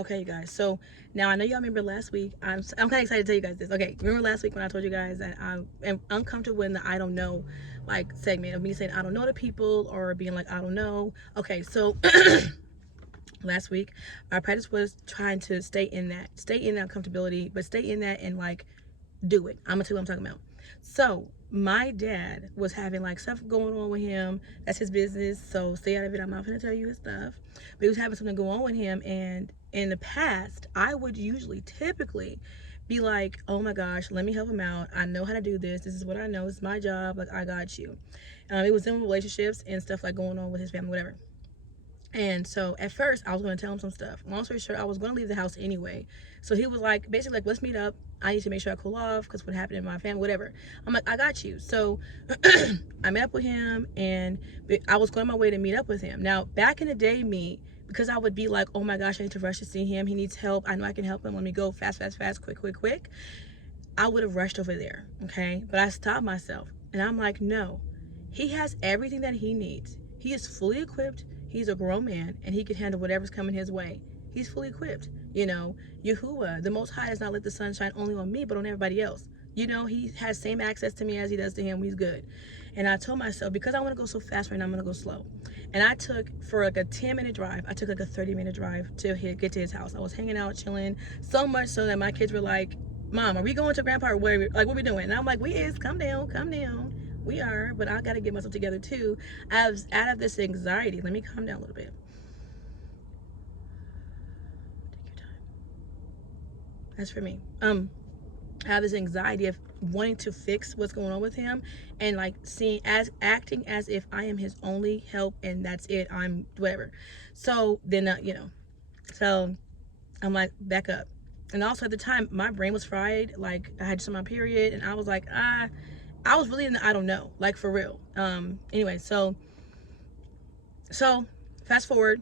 Okay, you guys. So now I know y'all remember last week. I'm kind of excited to tell you guys this. Okay, remember last week when I told you guys that I am uncomfortable in the I don't know like segment of me saying I don't know to people or being like I don't know. Okay, so last week my practice was trying to stay in that comfortability, but stay in that and like do it. I'm gonna tell you what I'm talking about. So my dad was having like stuff going on with him. That's his business. So stay out of it. I'm not gonna tell you his stuff. But he was having something go on with him. And in the past, I would usually typically be like, oh my gosh, let me help him out. I know how to do this. This is what I know. It's my job. Like I got you. It was in relationships and stuff like going on with his family, whatever. And so at first, I was going to tell him some stuff. Long story short, I was going to leave the house anyway. So he was like, basically, like, let's meet up. I need to make sure I cool off because what happened in my family, whatever. I'm like, I got you. So I met up with him and I was going my way to meet up with him. Now, back in the day, me, because I would be like, oh my gosh, I need to rush to see him. He needs help. I know I can help him. Let me go fast, fast, fast, quick, quick, quick. I would have rushed over there, okay? But I stopped myself and I'm like, no, he has everything that he needs. He is fully equipped. He's a grown man and he can handle whatever's coming his way. He's fully equipped. You know, Yahuwah, the Most High, does not let the sun shine only on me, but on everybody else. You know, he has same access to me as he does to him. He's good. And I told myself, because I want to go so fast right now, I'm going to go slow. And I took, for like a 10-minute drive, I took like a 30-minute drive to get to his house. I was hanging out, chilling, so much so that my kids were like, Mom, are we going to Grandpa or what are we doing? And I'm like, we is, calm down, calm down. We are, but I got to get myself together too. Out of this anxiety, let me calm down a little bit. Take your time. That's for me. I have this anxiety of wanting to fix what's going on with him and like acting as if I am his only help and that's it. I'm whatever. So then, so I'm like, back up. And also at the time, my brain was fried. Like I had just on my period, and I was like, I was really in the I don't know, like for real. Anyway, so fast forward,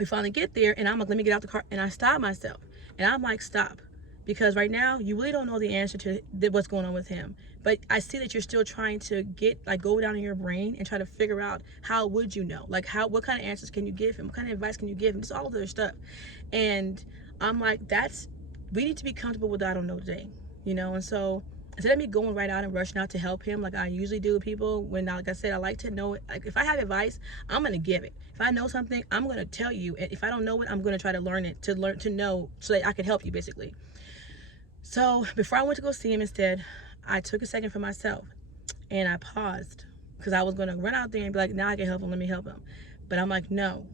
we finally get there, and I'm like, let me get out the car, and I stop myself, and I'm like, stop, because right now you really don't know the answer to what's going on with him, but I see that you're still trying to go down in your brain and try to figure out how would you know, like what kind of answers can you give him, what kind of advice can you give him, just all of other stuff, and I'm like, we need to be comfortable with the I don't know today, and so instead of me going right out and rushing out to help him like I usually do with people, when like I said, I like to know it. Like if I have advice, I'm gonna give it. If I know something, I'm gonna tell you. And if I don't know it, I'm gonna try to learn it, to know so that I can help you basically. So before I went to go see him, instead, I took a second for myself and I paused because I was gonna run out there and be like, now I can help him, let me help him. But I'm like, no.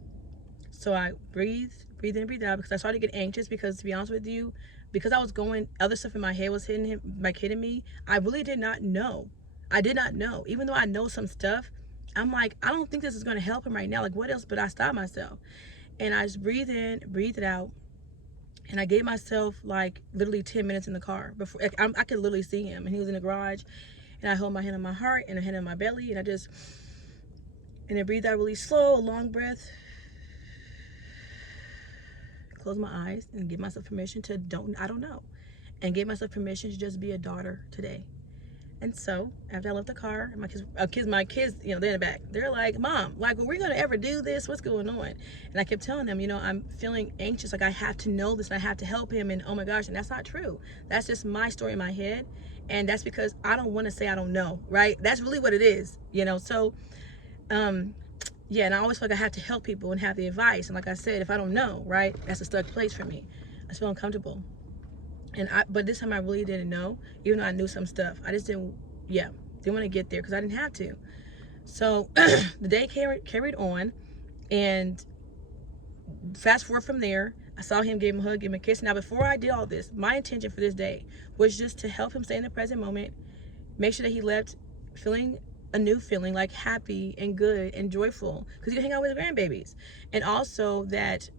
So I breathed in and breathed out because I started to get anxious because, to be honest with you, because I was going, other stuff in my head was hitting me. I really did not know. I did not know. Even though I know some stuff, I'm like, I don't think this is going to help him right now. Like, what else? But I stopped myself. And I just breathed in, breathed it out. And I gave myself like literally 10 minutes in the car. Before I could literally see him. And he was in the garage. And I held my hand on my heart and a hand on my belly. And I breathed out really slow, a long breath. Close my eyes and give myself permission to I don't know, and give myself permission to just be a daughter today. And so after I left the car, my kids, they're in the back. They're like, Mom, like, are we gonna ever do this? What's going on? And I kept telling them, I'm feeling anxious. Like I have to know this, and I have to help him. And oh my gosh, and that's not true. That's just my story in my head, and that's because I don't want to say I don't know. Right? That's really what it is. So, yeah, and I always feel like I have to help people and have the advice. And like I said, if I don't know, right, that's a stuck place for me. I feel uncomfortable. But this time I really didn't know, even though I knew some stuff. I just didn't want to get there because I didn't have to. So the day carried on, and fast forward from there, I saw him, gave him a hug, gave him a kiss. Now, before I did all this, my intention for this day was just to help him stay in the present moment, make sure that he left feeling a new feeling, like happy and good and joyful, because he could hang out with his grandbabies, and also that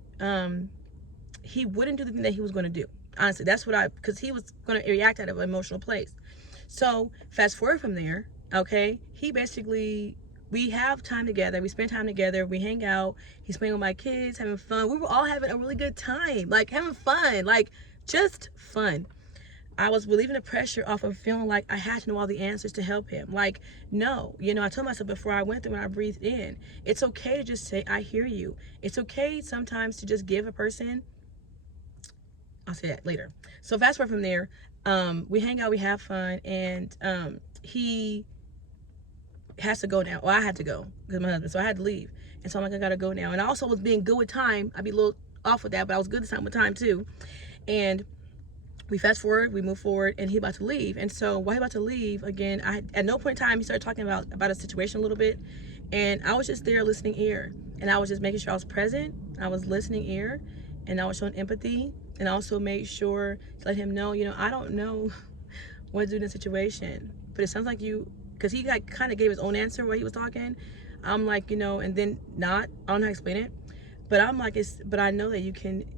he wouldn't do the thing that he was going to do. Honestly, that's because he was going to react out of an emotional place. So fast forward from there, okay, we have time together, we spend time together, we hang out, he's playing with my kids, having fun. We were all having a really good time, like having fun, like just fun. I was relieving the pressure off of feeling like I had to know all the answers to help him. Like, no, I told myself before I went through, when I breathed in, it's okay to just say, I hear you. It's okay sometimes to just give a person I'll say that later. So fast forward from there, we hang out, we have fun, and he has to go now. Well, I had to go because my husband, so I had to leave. And so I'm like, I gotta go now. And I also was being good with time. I'd be a little off with that, but I was good this time with time too. And we fast forward, we move forward, and he about to leave. And so while he about to leave, again, at no point in time he started talking about a situation a little bit, and I was just there listening ear, and I was just making sure I was present. I was listening ear, and I was showing empathy, and also made sure to let him know, you know, I don't know what to do in this situation, but it sounds like you, because he like kind of gave his own answer while he was talking. I'm like, you know, and then not, I don't know how to explain it, but I'm like, but I know that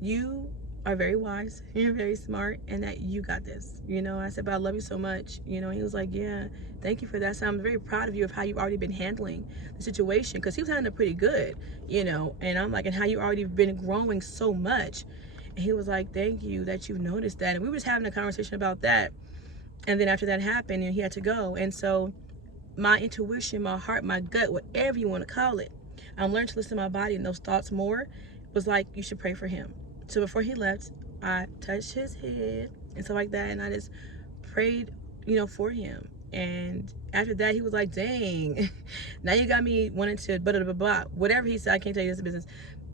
you are very wise, you're very smart, and that you got this, you know. I said, but I love you so much, you know. He was like, yeah, thank you for that. So I'm very proud of you of how you've already been handling the situation, because he was handling it pretty good, you know. And I'm like, and how you already been growing so much. And he was like, thank you that you noticed that. And we were just having a conversation about that. And then after that happened, and he had to go. And so my intuition, my heart, my gut, whatever you want to call it, I'm learning to listen to my body and those thoughts more, was like, you should pray for him. So before he left, I touched his head and stuff like that, and I just prayed, you know, for him. And after that, he was like, dang, now you got me wanting to blah, blah, blah, blah. Whatever he said, I can't tell you this business.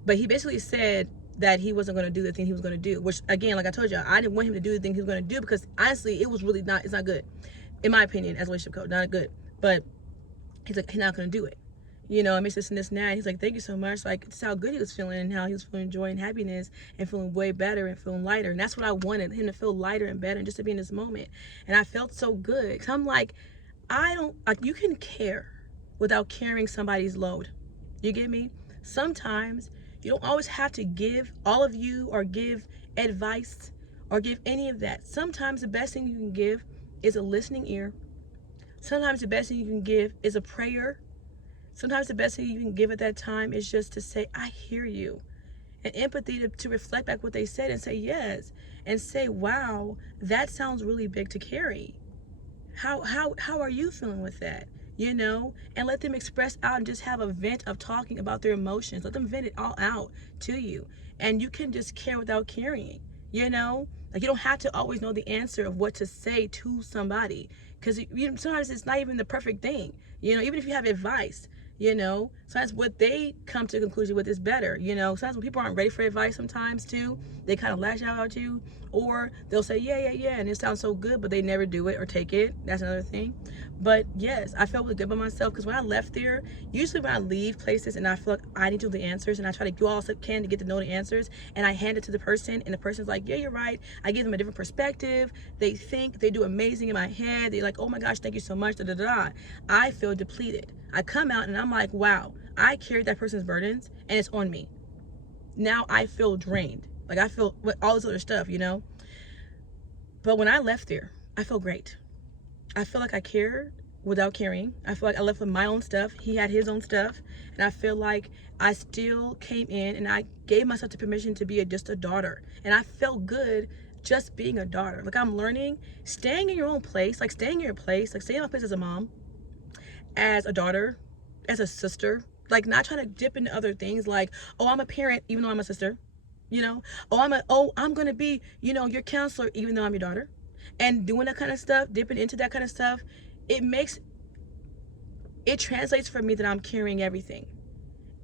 But he basically said that he wasn't going to do the thing he was going to do, which, again, like I told you, I didn't want him to do the thing he was going to do, because honestly, it was really not, it's not good. In my opinion, as a relationship coach, not good. But he's like, he's not going to do it. You know, I miss this and this and that. And he's like, thank you so much. Like, it's how good he was feeling, and how he was feeling joy and happiness, and feeling way better and feeling lighter. And that's what I wanted, him to feel lighter and better, and just to be in this moment. And I felt so good. Cause I'm like, you can care without carrying somebody's load. You get me? Sometimes you don't always have to give all of you, or give advice, or give any of that. Sometimes the best thing you can give is a listening ear. Sometimes the best thing you can give is a prayer. Sometimes the best thing you can give at that time is just to say, I hear you. And empathy to reflect back what they said and say yes. And say, wow, that sounds really big to carry. How are you feeling with that? You know? And let them express out and just have a vent of talking about their emotions. Let them vent it all out to you. And you can just care without carrying. You know? Like, you don't have to always know the answer of what to say to somebody. Because sometimes it's not even the perfect thing. You know, even if you have advice. You know, sometimes what they come to a conclusion with is better. You know, sometimes when people aren't ready for advice, sometimes too, they kind of lash out at you, or they'll say, yeah, and it sounds so good, but they never do it or take it. That's another thing. But yes, I felt really good about myself, because when I left there, usually when I leave places and I feel like I need to know the answers, and I try to do all I can to get to know the answers, and I hand it to the person, and the person's like, yeah, you're right. I give them a different perspective. They think they do amazing in my head. They're like, oh my gosh, thank you so much. Da, da, da, da. I feel depleted. I come out and I'm like, wow, I carried that person's burdens, and it's on me. Now I feel drained. Like, I feel with all this other stuff, you know? But when I left there, I feel great. I feel like I cared without caring. I feel like I left with my own stuff. He had his own stuff. And I feel like I still came in and I gave myself the permission to be just a daughter. And I felt good just being a daughter. Like, I'm learning, staying in your own place, like staying in your place, like staying in my place as a mom, as a daughter, as a sister, like not trying to dip into other things, like, oh, I'm a parent even though I'm a sister, you know, I'm gonna be, you know, your counselor even though I'm your daughter. And doing that kind of stuff, dipping into that kind of stuff, it translates for me that I'm carrying everything.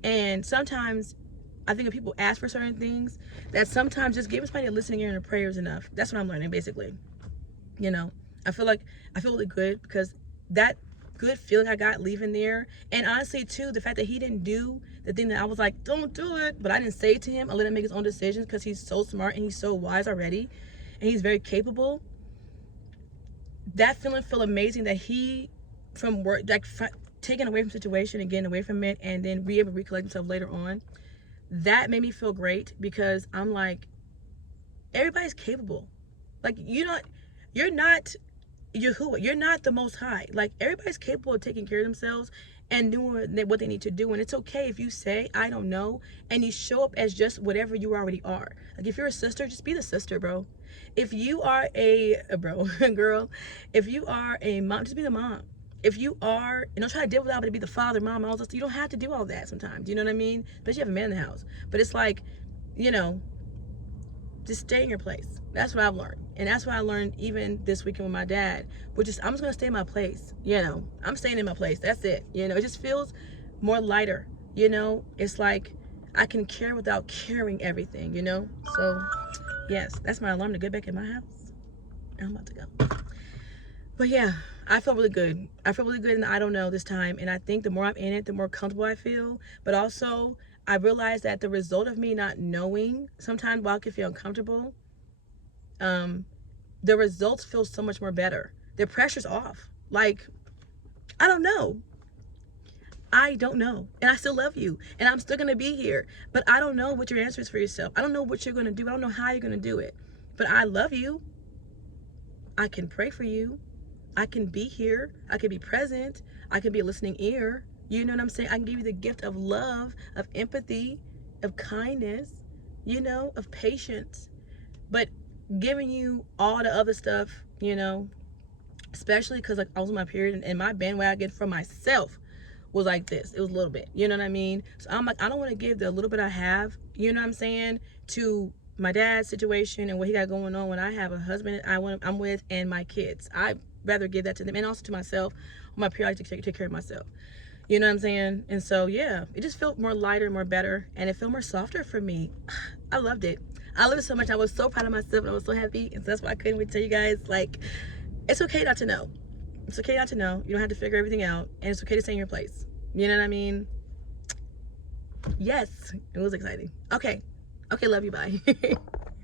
And sometimes I think when people ask for certain things, that sometimes just giving somebody a listening ear and a prayer is enough. That's what I'm learning, basically. You know, I feel really good, because that good feeling I got leaving there, and honestly too, the fact that he didn't do the thing that I was like, don't do it, but I didn't say it to him. I let him make his own decisions, because he's so smart and he's so wise already, and he's very capable. That feeling feel amazing, that he, from work, like taken away from situation and getting away from it, and then be able to recollect himself later on, that made me feel great, because I'm like, everybody's capable. Like, you're not the most high. Like, everybody's capable of taking care of themselves and doing what they need to do. And it's okay if you say, I don't know, and you show up as just whatever you already are. Like, if you're a sister, just be the sister, bro. If you are a girl, if you are a mom, just be the mom. If you are, and don't try to deal with that, but to be the father, mom, all this, you don't have to do all that sometimes. You know what I mean? Especially if you have a man in the house. But it's like, you know, just stay in your place. That's what I've learned. And that's what I learned even this weekend with my dad, which is I'm just going to stay in my place. You know, I'm staying in my place. That's it. You know, it just feels more lighter. You know, it's like I can care without carrying everything, you know? So, yes, that's my alarm to get back in my house. I'm about to go. But yeah, I feel really good. I feel really good in the I don't know this time. And I think the more I'm in it, the more comfortable I feel. But also, I realize that the result of me not knowing, sometimes while I can feel uncomfortable, the results feel so much more better. The pressure's off. Like, I don't know. I don't know. And I still love you. And I'm still going to be here. But I don't know what your answer is for yourself. I don't know what you're going to do. I don't know how you're going to do it. But I love you. I can pray for you. I can be here. I can be present. I can be a listening ear. You know what I'm saying? I can give you the gift of love, of empathy, of kindness, you know, of patience. But giving you all the other stuff, you know, especially because like I was on my period and my bandwagon for myself was like this. It was a little bit, you know what I mean? So I'm like, I don't want to give the little bit I have, you know what I'm saying, to my dad's situation and what he got going on when I have a husband I'm with and my kids. I rather give that to them and also to myself. On my period, I like to take care of myself. You know what I'm saying? And so, yeah, it just felt more lighter, more better, and it felt more softer for me. I loved it. I loved it so much. I was so proud of myself, and I was so happy, and so that's why I couldn't wait to tell you guys, like, it's okay not to know. It's okay not to know. You don't have to figure everything out, and it's okay to stay in your place. You know what I mean? Yes, it was exciting. Okay, love you, bye.